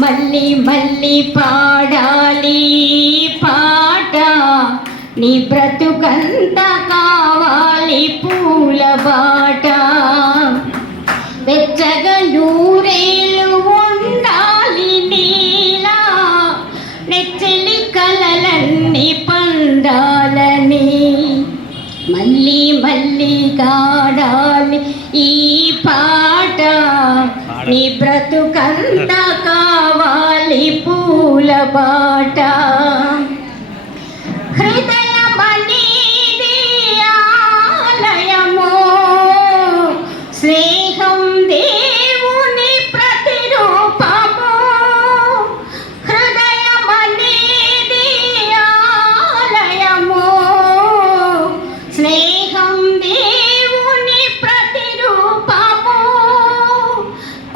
మళ్ళీ మళ్ళీ పాడాలి పాట నీ బ్రతుకంత కావాలి పూల బాట వెచ్చగా నూరేళ్ళు ఉండాలి నీలా నెచ్చలి కలలన్నీ పండాలని మళ్ళీ మళ్ళీ కాడాలి ఈ పాట నీ బ్రతుకంత కావాలి పూల బాట హృదయమనేది ఆలయము స్నేహం దేవుని ప్రతిరూపము హృదయమనేది ఆలయము స్నేహం దేవుని ప్రతిరూపము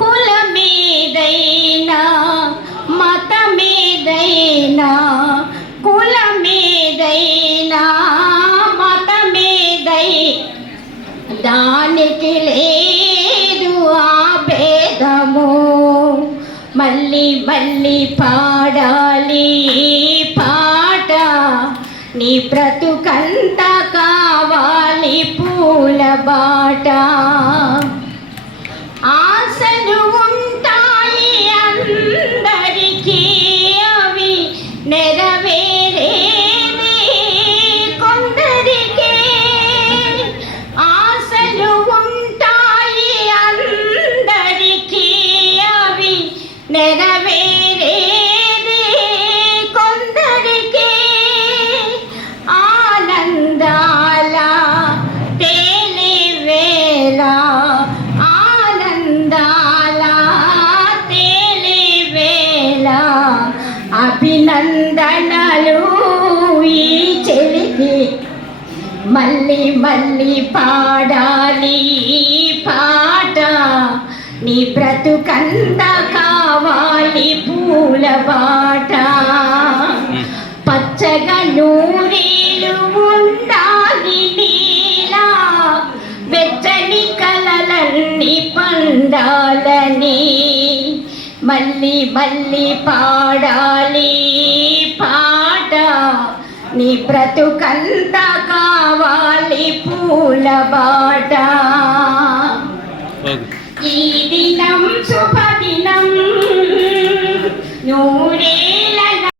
కులమేదైనా మతమేదైనా కులమేదైనా మతమేదై దానికి లేదు ఆ భేదము మళ్ళీ మళ్ళీ పాడాలి పాట నీ బ్రతుకంత కావాలి పూల బాట ఆశలు ఉంటాయి అందరికీ అవి నెరవేరేది కొందరికే ఆశలు ఉంటాయి అందరికీ అవి నెరవేరేది కొందరికే ఆనందాల తేలివేళ ఆనందాల తేలివేళ అభినందనలు ఈ చెలికి మళ్ళీ మళ్ళీ పాడాలి పాట నీ బ్రతుకంత కావాలి పూల బాట పచ్చగా నూరేళ్ళు ఉండాలి నీలా వెచ్చని కలలన్నీ పండాలని మళ్ళీ మళ్ళీ పాడాలి పాట నీ బ్రతుకంత కావాలి పూల బాట ఈ దినం శుభదినం నూరే